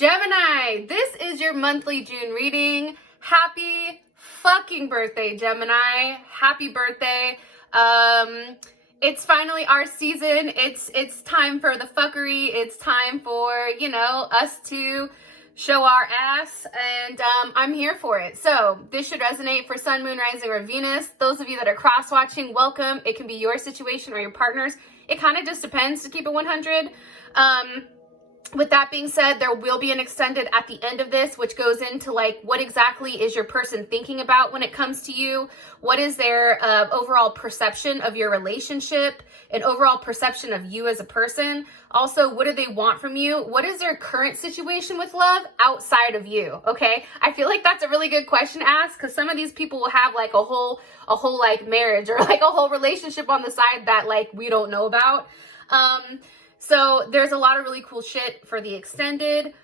Gemini, this is your monthly June reading. Happy fucking birthday, Gemini. Happy birthday. It's finally our season. It's time for the fuckery. It's time for, us to show our ass, and I'm here for it. So this should resonate for Sun, Moon, Rising, or Venus. Those of you that are cross-watching, welcome. It can be your situation or your partner's. It kind of just depends, to keep it 100. With that being said, there will be an extended at the end of this, which goes into like, what exactly is your person thinking about when it comes to you? What is their overall perception of your relationship, an overall perception of you as a person? Also, what do they want from you? What is their current situation with love outside of you? Okay, I feel like that's a really good question to ask, because some of these people will have like a whole like marriage or like a whole relationship on the side that like we don't know about. So there's a lot of really cool shit for the extended.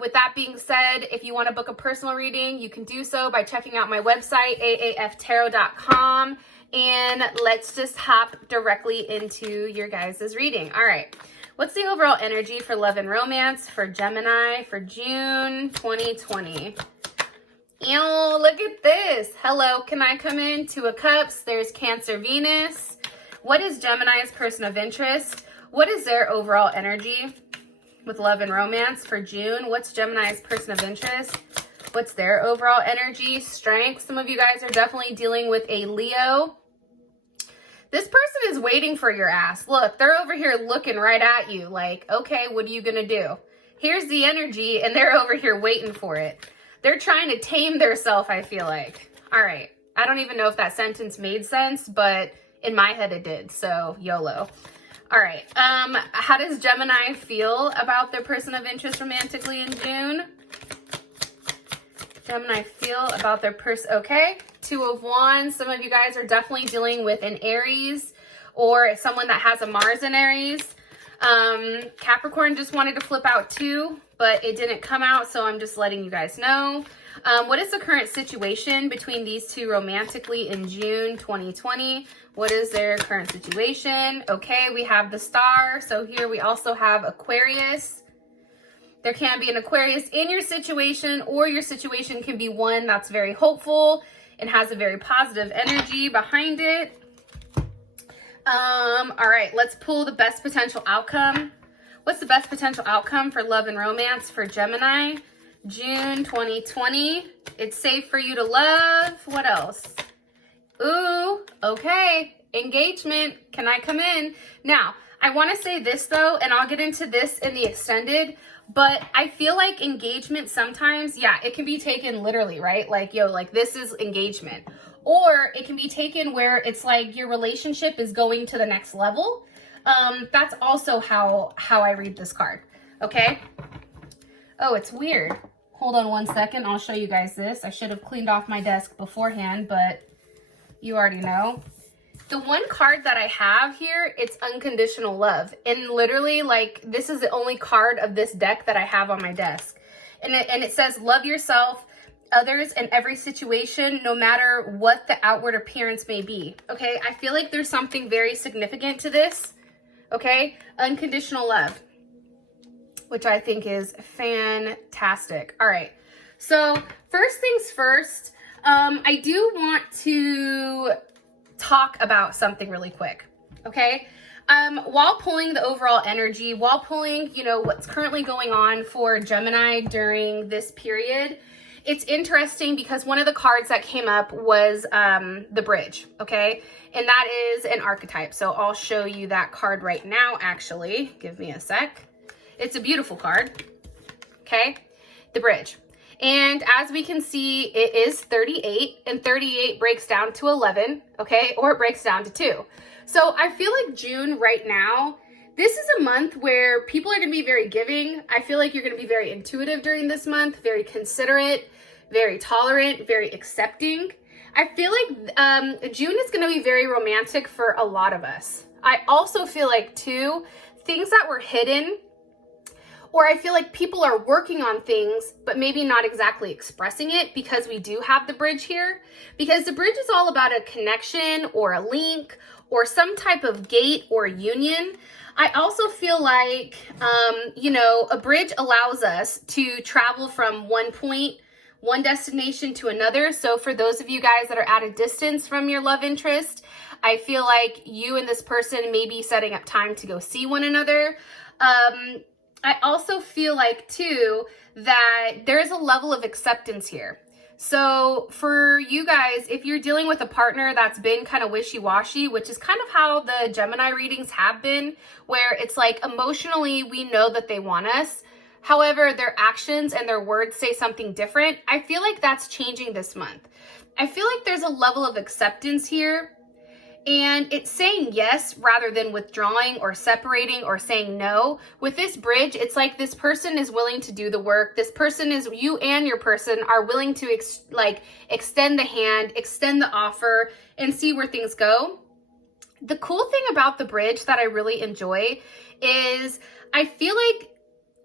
With that being said, if you want to book a personal reading, you can do so by checking out my website, aaftarot.com. And let's just hop directly into your guys' reading. All right. What's the overall energy for love and romance for Gemini for June 2020? Ew, look at this. Hello, can I come in? Two of Cups. There's Cancer, Venus. What is Gemini's person of interest? What is their overall energy with love and romance for June? What's Gemini's person of interest? What's their overall energy? Strength. Some of you guys are definitely dealing with a Leo. This person is waiting for your ass. Look, they're over here looking right at you like, okay, what are you going to do? Here's the energy, and they're over here waiting for it. They're trying to tame their self, I feel like. All right. I don't even know if that sentence made sense, but in my head it did. So YOLO. All right, how does Gemini feel about their person of interest romantically in June? Gemini feel about their person, okay. Two of Wands, some of you guys are definitely dealing with an Aries or someone that has a Mars in Aries. Capricorn just wanted to flip out too, but it didn't come out, so I'm just letting you guys know. What is the current situation between these two romantically in June 2020? What is their current situation? Okay, we have the Star. So here we also have Aquarius. There can be an Aquarius in your situation, or your situation can be one that's very hopeful and has a very positive energy behind it. All right, let's pull the best potential outcome. What's the best potential outcome for love and romance for Gemini? June 2020. It's safe for you to love. What else? Ooh, okay. Engagement. Can I come in? Now, I want to say this though, and I'll get into this in the extended, but I feel like engagement sometimes, yeah, it can be taken literally, right? Like, yo, like this is engagement. Or it can be taken where it's like your relationship is going to the next level. That's also how I read this card. Okay. Oh, it's weird. Hold on one second. I'll show you guys this. I should have cleaned off my desk beforehand, but you already know. The one card that I have here, it's unconditional love. And literally, like, this is the only card of this deck that I have on my desk. And it says, love yourself, others, and every situation, no matter what the outward appearance may be. Okay, I feel like there's something very significant to this. Okay, unconditional love, which I think is fantastic. All right, so first things first, I do want to talk about something really quick, okay? While pulling the overall energy, while pulling, what's currently going on for Gemini during this period, it's interesting because one of the cards that came up was the bridge, okay? And that is an archetype. So I'll show you that card right now, actually. Give me a sec. It's a beautiful card, okay? The bridge. And as we can see, it is 38, and 38 breaks down to 11, okay? Or it breaks down to 2. So I feel like June right now, this is a month where people are going to be very giving. I feel like you're going to be very intuitive during this month, very considerate, very tolerant, very accepting. I feel like June is going to be very romantic for a lot of us. I also feel like, too, things that were hidden, or I feel like people are working on things, but maybe not exactly expressing it, because we do have the bridge here. Because the bridge is all about a connection or a link or some type of gate or union. I also feel like, you know, a bridge allows us to travel from one point, one destination to another. So for those of you guys that are at a distance from your love interest, I feel like you and this person may be setting up time to go see one another. I also feel like too that there's a level of acceptance here. So for you guys, if you're dealing with a partner that's been kind of wishy-washy, which is kind of how the Gemini readings have been, where it's like emotionally we know that they want us, however, their actions and their words say something different, I feel like that's changing this month. I feel like there's a level of acceptance here, and it's saying yes rather than withdrawing or separating or saying no. With this bridge, it's like this person is willing to do the work. This person is, you and your person are willing to extend the hand, extend the offer, and see where things go. The cool thing about the bridge that I really enjoy is I feel like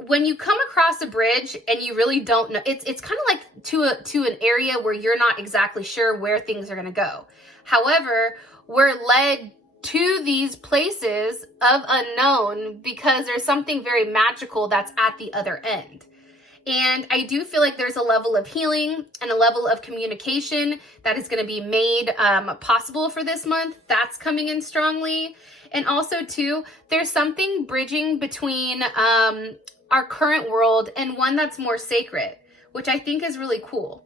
when you come across a bridge and you really don't know, it's kind of like to an area where you're not exactly sure where things are going to go. However, we're led to these places of unknown because there's something very magical that's at the other end. And I do feel like there's a level of healing and a level of communication that is going to be made possible for this month. That's coming in strongly. And also too, there's something bridging between our current world and one that's more sacred, which I think is really cool.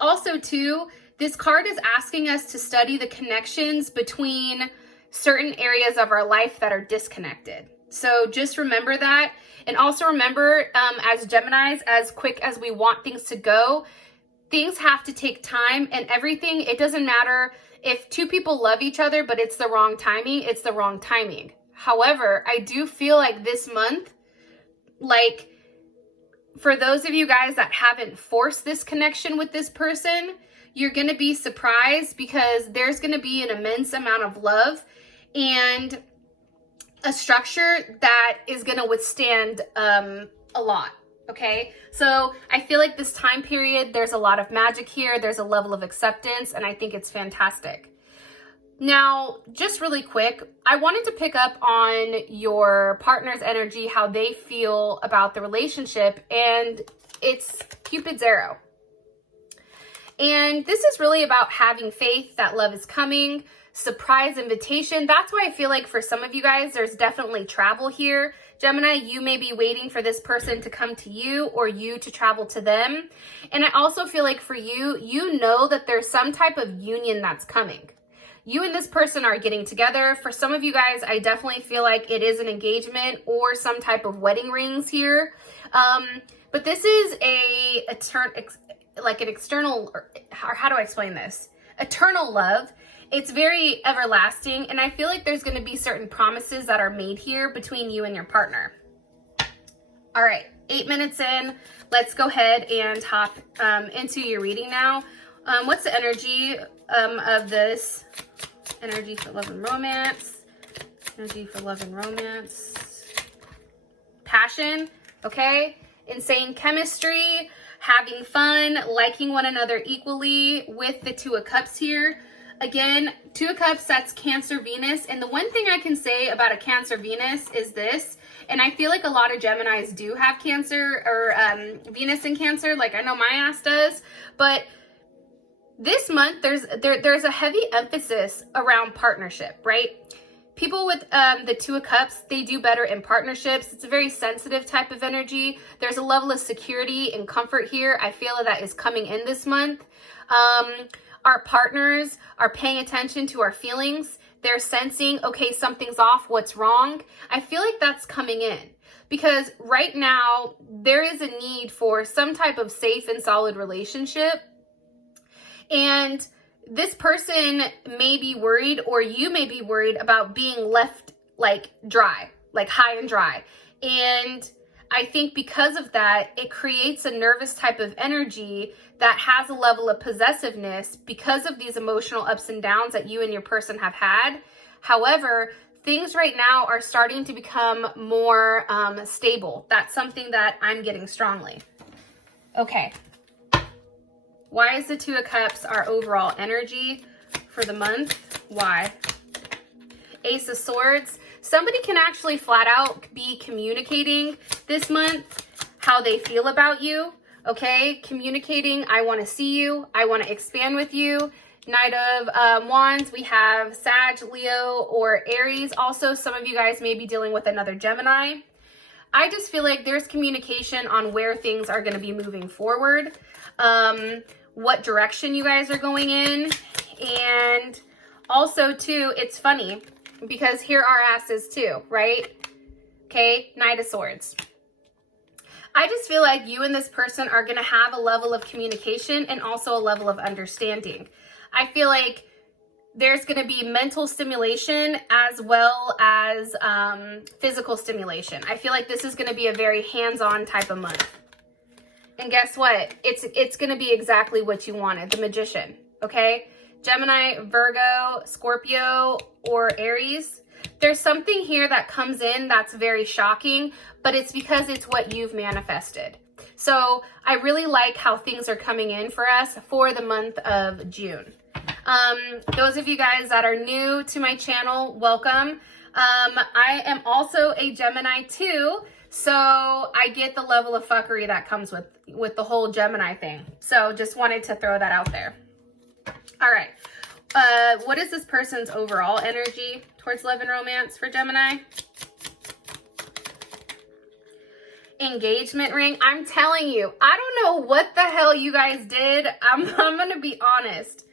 Also too, this card is asking us to study the connections between certain areas of our life that are disconnected. So just remember that. And also remember, as Geminis, as quick as we want things to go, things have to take time, and everything, it doesn't matter if two people love each other, but it's the wrong timing, it's the wrong timing. However, I do feel like this month, like for those of you guys that haven't forced this connection with this person, you're going to be surprised because there's going to be an immense amount of love and a structure that is going to withstand a lot. Okay, so I feel like this time period, there's a lot of magic here. There's a level of acceptance, and I think it's fantastic. Now, just really quick, I wanted to pick up on your partner's energy, how they feel about the relationship, and it's Cupid's arrow. And this is really about having faith that love is coming, surprise invitation. That's why I feel like for some of you guys, there's definitely travel here. Gemini, you may be waiting for this person to come to you or you to travel to them. And I also feel like for you, you know that there's some type of union that's coming. You and this person are getting together. For some of you guys, I definitely feel like it is an engagement or some type of wedding rings here. But this is like an external, or how do I explain this? Eternal love. It's very everlasting, and I feel like there's going to be certain promises that are made here between you and your partner. All right, 8 minutes in. Let's go ahead and hop into your reading now. What's the energy of this? Energy for love and romance. Energy for love and romance. Passion, okay? Insane chemistry. Having fun, liking one another equally with the Two of Cups here. Again, Two of Cups, that's Cancer Venus. And the one thing I can say about a Cancer Venus is this, and I feel like a lot of Geminis do have Cancer or Venus in Cancer, like I know my ass does, but this month there's a heavy emphasis around partnership, right? People with the Two of Cups, they do better in partnerships. It's a very sensitive type of energy. There's a level of security and comfort here. I feel that is coming in this month. Our partners are paying attention to our feelings. They're sensing, okay, something's off, what's wrong? I feel like that's coming in because right now there is a need for some type of safe and solid relationship. And this person may be worried, or you may be worried about being left like dry, like high and dry. And I think because of that, it creates a nervous type of energy that has a level of possessiveness because of these emotional ups and downs that you and your person have had. However, things right now are starting to become more stable. That's something that I'm getting strongly. Okay. Why is the Two of Cups our overall energy for the month. Why? Ace of Swords. Somebody can actually flat out be communicating this month how they feel about you, okay? Communicating, I want to see you, I want to expand with you. Knight of Wands, we have Sag, Leo, or Aries. Also, some of you guys may be dealing with another Gemini. I just feel like there's communication on where things are going to be moving forward, what direction you guys are going in, and also, too, it's funny because here our asses too, right? Okay, Knight of Swords. I just feel like you and this person are going to have a level of communication and also a level of understanding. I feel like there's going to be mental stimulation as well as physical stimulation. I feel like this is going to be a very hands-on type of month. And guess what? It's going to be exactly what you wanted, the Magician, okay? Gemini, Virgo, Scorpio, or Aries. There's something here that comes in that's very shocking, but it's because it's what you've manifested. So I really like how things are coming in for us for the month of June. Those of you guys that are new to my channel, welcome. I am also a Gemini too, so I get the level of fuckery that comes with the whole Gemini thing. So just wanted to throw that out there. All right. What is this person's overall energy towards love and romance for Gemini? Engagement ring. I'm telling you, I don't know what the hell you guys did. I'm going to be honest.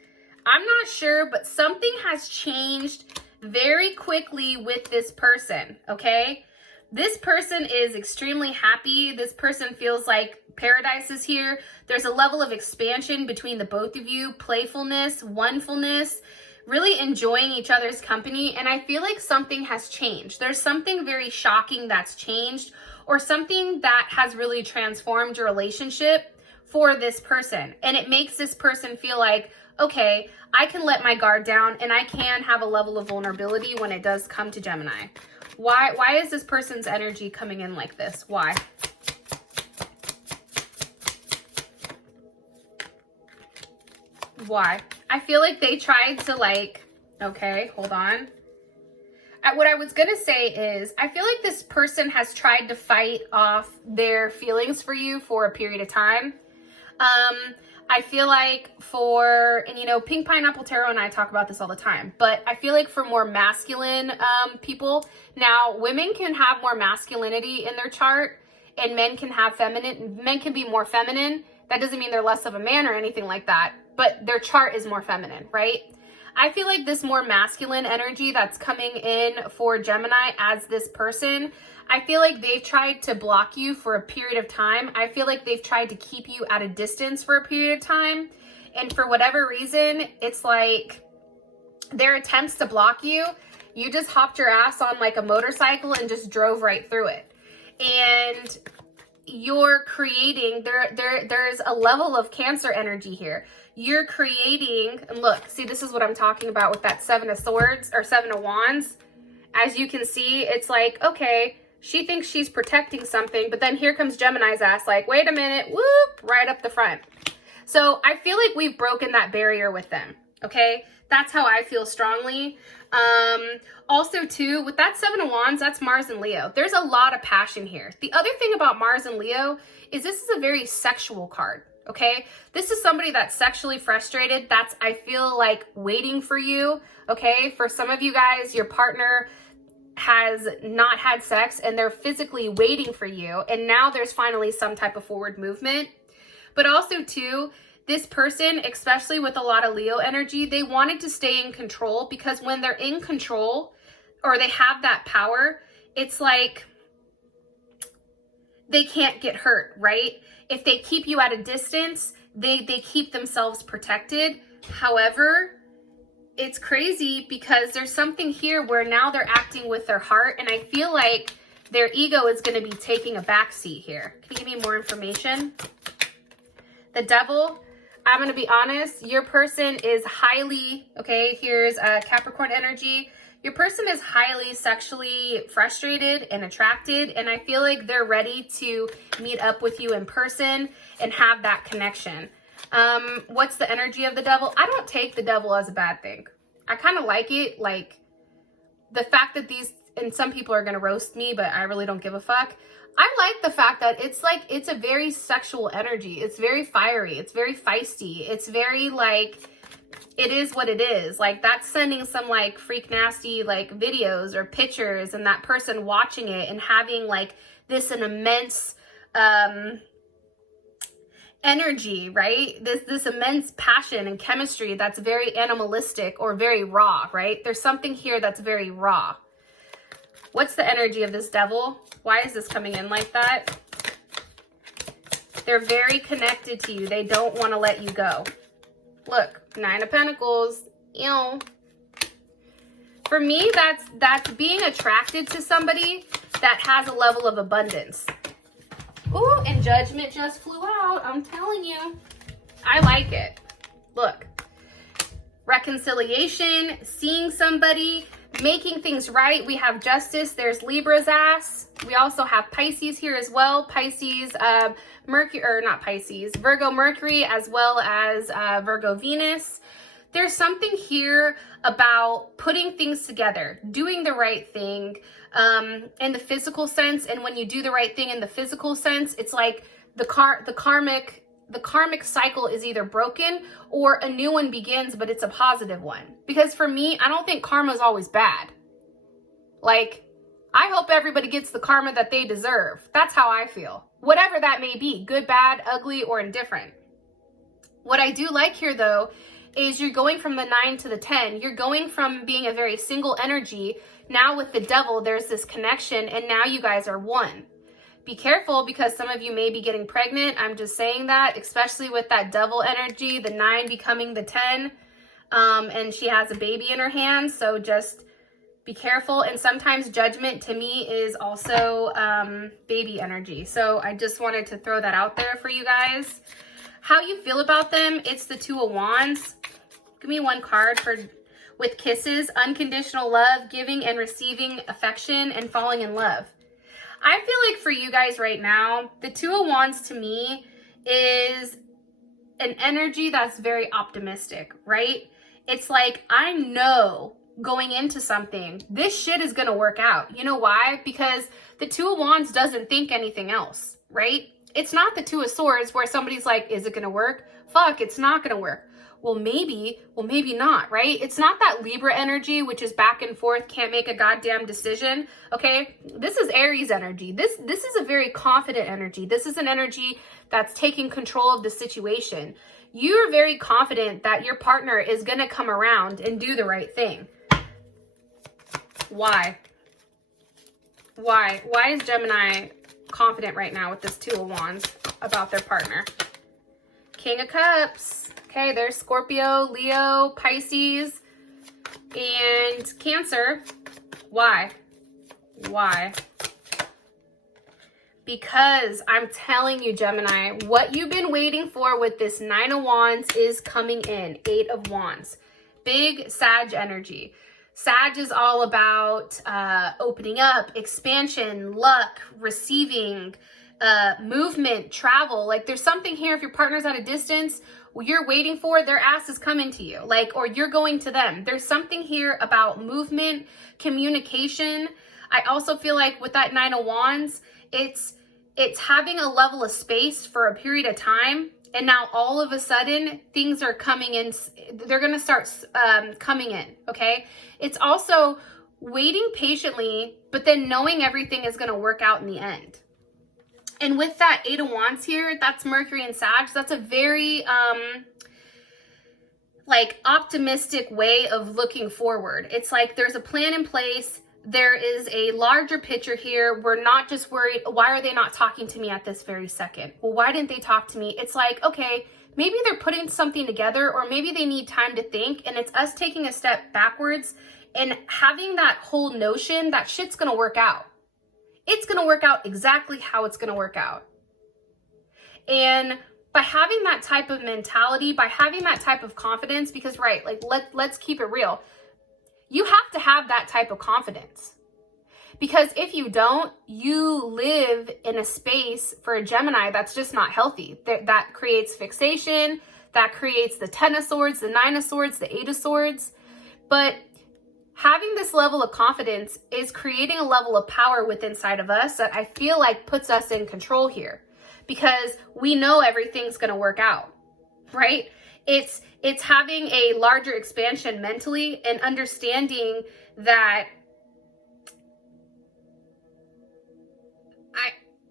I'm not sure, but something has changed very quickly with this person, okay? This person is extremely happy. This person feels like paradise is here. There's a level of expansion between the both of you, playfulness, onefulness, really enjoying each other's company. And I feel like something has changed. There's something very shocking that's changed, or something that has really transformed your relationship for this person. And it makes this person feel like, okay, I can let my guard down and I can have a level of vulnerability when it does come to Gemini. Why is this person's energy coming in like this? Why? Why? I feel like they tried to okay, hold on. What I was going to say is, I feel like this person has tried to fight off their feelings for you for a period of time. I feel like and you know, Pink Pineapple Tarot and I talk about this all the time, but I feel like for more masculine people, now women can have more masculinity in their chart and men can be more feminine. That doesn't mean they're less of a man or anything like that, but their chart is more feminine, right? I feel like this more masculine energy that's coming in for Gemini as this person, I feel like they've tried to block you for a period of time. I feel like they've tried to keep you at a distance for a period of time. And for whatever reason, it's like their attempts to block you, you just hopped your ass on like a motorcycle and just drove right through it. And you're creating, there's a level of Cancer energy here. You're creating, and look, see, this is what I'm talking about with that 7 of Swords or 7 of Wands. As you can see, it's like, okay, she thinks she's protecting something, but then here comes Gemini's ass like, wait a minute, whoop, right up the front. So I feel like we've broken that barrier with them, okay? That's how I feel strongly. Also, too, with that 7 of Wands, that's Mars and Leo. There's a lot of passion here. The other thing about Mars and Leo is this is a very sexual card, okay? This is somebody that's sexually frustrated. That's, I feel like, waiting for you, okay? For some of you guys, your partner has not had sex and they're physically waiting for you. And now there's finally some type of forward movement. But also, too, this person, especially with a lot of Leo energy, they wanted to stay in control, because when they're in control or they have that power, it's like they can't get hurt, right? If they keep you at a distance, they keep themselves protected. However, it's crazy because there's something here where now they're acting with their heart, and I feel like their ego is going to be taking a backseat here. Can you give me more information? The Devil. I'm going to be honest, your person is highly, okay, here's a Capricorn energy. Your person is highly sexually frustrated and attracted, and I feel like they're ready to meet up with you in person and have that connection. What's the energy of the Devil? I don't take the Devil as a bad thing, I kind of like it. Like the fact that these, and some people are going to roast me, but I really don't give a fuck. I like the fact that it's like, it's a very sexual energy. It's very fiery. It's very feisty. It's very like, it is what it is. Like that's sending some like freak nasty like videos or pictures, and that person watching it and having like this an immense energy, right? This immense passion and chemistry that's very animalistic or very raw, right? There's something here that's very raw. What's the energy of this devil? Why is this coming in like that? They're very connected to you. They don't want to let you go. Look, 9 of Pentacles. Ew. For me, that's being attracted to somebody that has a level of abundance. Ooh, and Judgment just flew out. I'm telling you. I like it. Look. Reconciliation, seeing somebody, making things right. We have Justice. There's Libra's ass. We also have Pisces here as well. Pisces, Mercury, or not Pisces, Virgo Mercury, as well as Virgo Venus. There's something here about putting things together, doing the right thing in the physical sense. And when you do the right thing in the physical sense, it's like the karmic cycle is either broken or a new one begins, but it's a positive one. Because for me, I don't think karma is always bad. Like, I hope everybody gets the karma that they deserve. That's how I feel. Whatever that may be, good, bad, ugly, or indifferent. What I do like here, though, is you're going from the 9 to the 10. You're going from being a very single energy. Now with the devil, there's this connection, and now you guys are one. Be careful, because some of you may be getting pregnant. I'm just saying that, especially with that devil energy, the 9 becoming the 10, and she has a baby in her hands. So just be careful. And sometimes Judgment to me is also baby energy. So I just wanted to throw that out there for you guys. How you feel about them? It's the 2 of Wands. Give me one card for with kisses, unconditional love, giving and receiving affection, and falling in love. I feel like for you guys right now, the 2 of Wands to me is an energy that's very optimistic, right? It's like, I know going into something, this shit is going to work out. You know why? Because the 2 of Wands doesn't think anything else, right? It's not the 2 of Swords where somebody's like, is it going to work? Fuck, it's not going to work. Well, maybe not, right? It's not that Libra energy, which is back and forth, can't make a goddamn decision, okay? This is Aries energy. This is a very confident energy. This is an energy that's taking control of the situation. You're very confident that your partner is going to come around and do the right thing. Why? Why is Gemini confident right now with this 2 of Wands about their partner? King of Cups. Okay, there's Scorpio, Leo, Pisces, and Cancer. Why? Why? Because I'm telling you, Gemini, what you've been waiting for with this 9 of Wands is coming in. 8 of Wands. Big Sag energy. Sag is all about opening up, expansion, luck, receiving, movement, travel. Like there's something here, if your partner's at a distance, you're waiting for, their ass is coming to you, like, or you're going to them. There's something here about movement, communication. I also feel like with that 9 of Wands, it's having a level of space for a period of time, and now all of a sudden things are coming in. They're going to start coming in, okay? It's also waiting patiently, but then knowing everything is going to work out in the end. And with that 8 of Wands here, that's Mercury and Sag. That's a very, like, optimistic way of looking forward. It's like there's a plan in place. There is a larger picture here. We're not just worried, why are they not talking to me at this very second? Well, why didn't they talk to me? It's like, okay, maybe they're putting something together, or maybe they need time to think, and it's us taking a step backwards and having that whole notion that shit's going to work out. It's going to work out exactly how it's going to work out. And by having that type of mentality, by having that type of confidence, because right, like let's keep it real. You have to have that type of confidence. Because if you don't, you live in a space for a Gemini that's just not healthy. That creates fixation, that creates the 10 of Swords, the 9 of Swords, the 8 of Swords. But having this level of confidence is creating a level of power within inside of us that I feel like puts us in control here, because we know everything's going to work out, right? It's having a larger expansion mentally and understanding that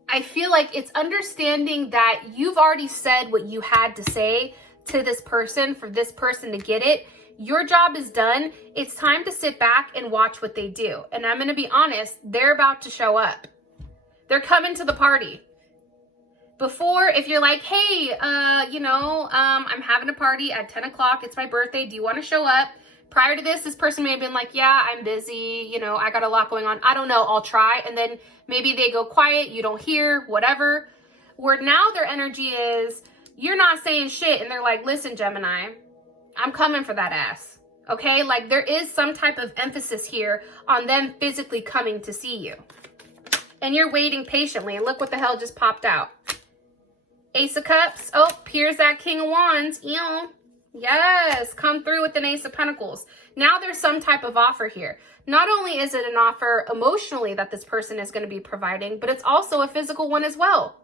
I feel like it's understanding that you've already said what you had to say to this person for this person to get it. Your job is done. It's time to sit back and watch what they do. And I'm going to be honest, they're about to show up. They're coming to the party. Before, if you're like, hey, I'm having a party at 10 o'clock. It's my birthday. Do you want to show up? Prior to this person may have been like, yeah, I'm busy. I got a lot going on. I don't know. I'll try. And then maybe they go quiet. You don't hear, whatever. Where now their energy is, you're not saying shit. And they're like, listen, Gemini, I'm coming for that ass. Okay? Like, there is some type of emphasis here on them physically coming to see you. And you're waiting patiently. And look what the hell just popped out. Ace of Cups. Oh, here's that King of Wands. Ew. Yes, come through with an Ace of Pentacles. Now there's some type of offer here. Not only is it an offer emotionally that this person is going to be providing, but it's also a physical one as well.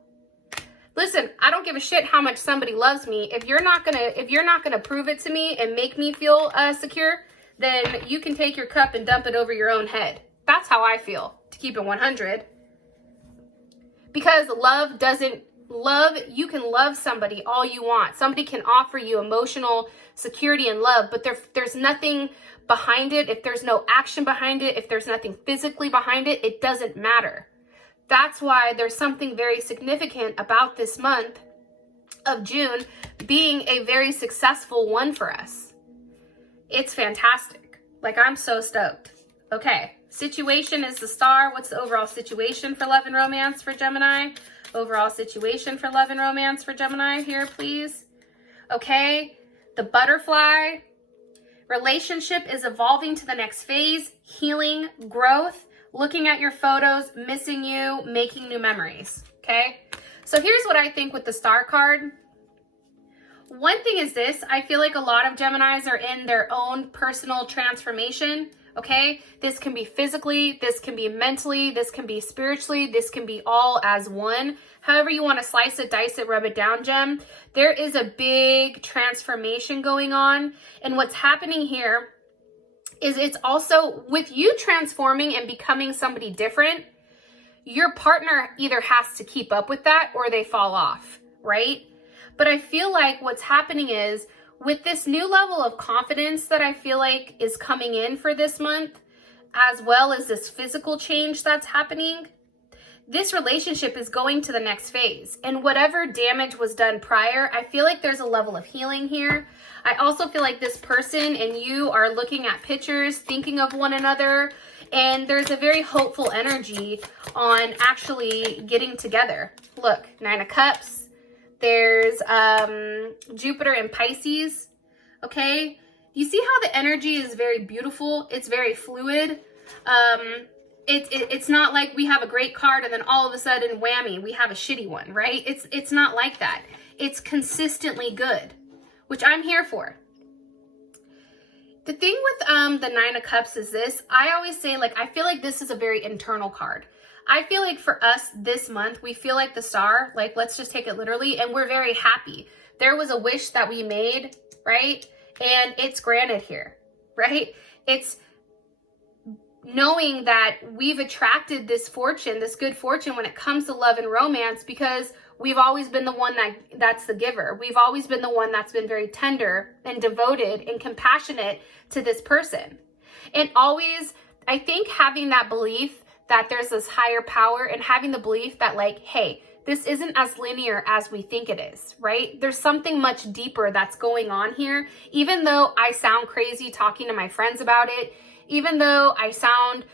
Listen, I don't give a shit how much somebody loves me. If you're not gonna prove it to me and make me feel secure, then you can take your cup and dump it over your own head. That's how I feel, to keep it 100. Because you can love somebody all you want. Somebody can offer you emotional security and love, but there's nothing behind it. If there's no action behind it, if there's nothing physically behind it, it doesn't matter. That's why there's something very significant about this month of June being a very successful one for us. It's fantastic. Like, I'm so stoked. Okay, situation is the Star. What's the overall situation for love and romance for Gemini? Overall situation for love and romance for Gemini here, please. Okay, the Butterfly. Relationship is evolving to the next phase. Healing, growth, looking at your photos, missing you, making new memories. Okay, so here's what I think with the Star card. One thing is this. I feel like a lot of Geminis are in their own personal transformation. Okay, this can be physically, this can be mentally, this can be spiritually, this can be all as one. However you want to slice it, dice it, rub it down, Gem. There is a big transformation going on. And what's happening here is it's also with you transforming and becoming somebody different, your partner either has to keep up with that or they fall off, right? But I feel like what's happening is with this new level of confidence that I feel like is coming in for this month, as well as this physical change that's happening, this relationship is going to the next phase. And whatever damage was done prior, I feel like there's a level of healing here. I also feel like this person and you are looking at pictures, thinking of one another, and there's a very hopeful energy on actually getting together. Look, 9 of Cups. There's Jupiter and Pisces, okay? You see how the energy is very beautiful? It's very fluid. It's not like we have a great card and then all of a sudden, whammy, we have a shitty one, right? It's not like that. It's consistently good, which I'm here for. The thing with the 9 of Cups is this. I always say, like, I feel like this is a very internal card. I feel like for us this month, we feel like the Star, like, let's just take it literally, and we're very happy. There was a wish that we made, right? And it's granted here, right? It's knowing that we've attracted this fortune, this good fortune when it comes to love and romance, because we've always been the one that's the giver. We've always been the one that's been very tender and devoted and compassionate to this person. And always, I think having that belief that there's this higher power and having the belief that, like, hey, this isn't as linear as we think it is, right? There's something much deeper that's going on here. Even though I sound crazy talking to my friends about it, even though I sound,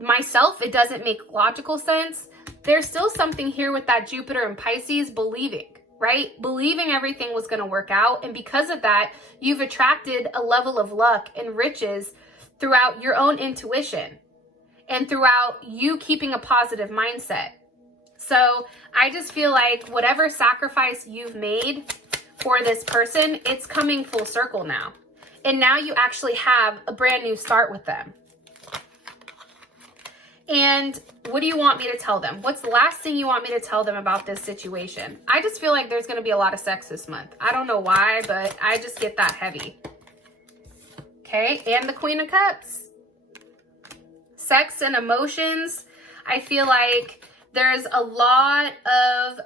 myself, it doesn't make logical sense, there's still something here with that Jupiter and Pisces believing, right? Believing everything was going to work out. And because of that, you've attracted a level of luck and riches throughout your own intuition and throughout you keeping a positive mindset. So I just feel like whatever sacrifice you've made for this person, it's coming full circle now. And now you actually have a brand new start with them. And what do you want me to tell them? What's the last thing you want me to tell them about this situation? I just feel like there's going to be a lot of sex this month. I don't know why, but I just get that heavy. Okay, and the Queen of Cups. Sex and emotions. I feel like there's a lot of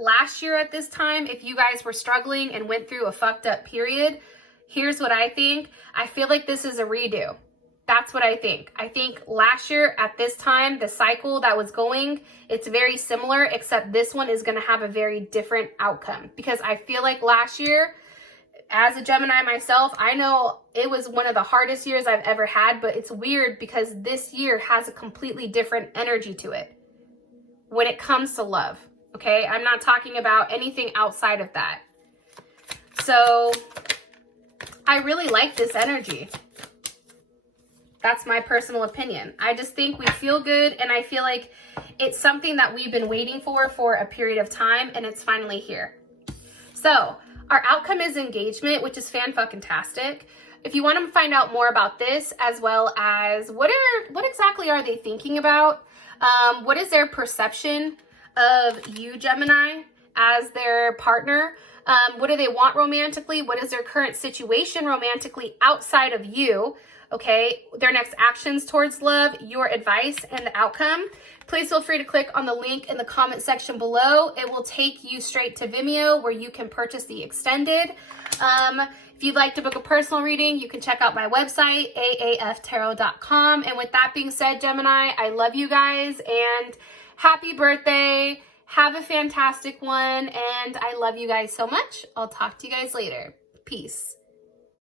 last year at this time, if you guys were struggling and went through a fucked up period, here's what I think. I feel like this is a redo. That's what I think. I think last year at this time, the cycle that was going, it's very similar, except this one is going to have a very different outcome. Because I feel like last year, as a Gemini myself, I know it was one of the hardest years I've ever had, but it's weird because this year has a completely different energy to it when it comes to love, okay? I'm not talking about anything outside of that. So I really like this energy. That's my personal opinion. I just think we feel good, and I feel like it's something that we've been waiting for a period of time, and it's finally here. So our outcome is engagement, which is fan-fucking-tastic. If you want to find out more about this, as well as what exactly are they thinking about, what is their perception of you, Gemini, as their partner, what do they want romantically, what is their current situation romantically outside of you, okay, their next actions towards love, your advice, and the outcome, please feel free to click on the link in the comment section below. It will take you straight to Vimeo where you can purchase the extended. If you'd like to book a personal reading, you can check out my website, aaftarot.com. And with that being said, Gemini, I love you guys and happy birthday. Have a fantastic one. And I love you guys so much. I'll talk to you guys later. Peace.